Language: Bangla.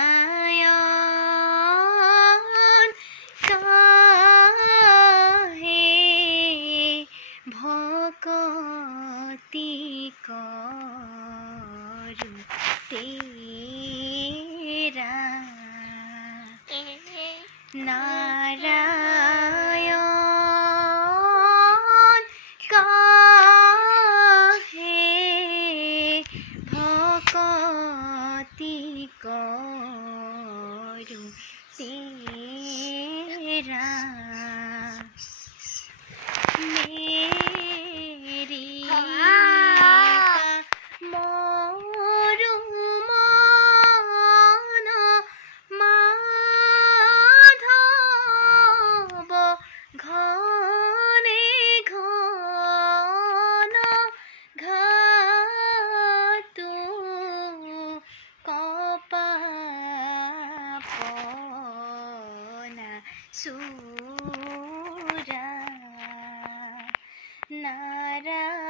নারায়ণ কাহে ভকতি করু তেরা নারায়ণ কাহে ভকতি করু তেরা মেরি মরু মন মাধব ঘনে ঘন ঘাতু কপাপনা সুরা নারায়ণ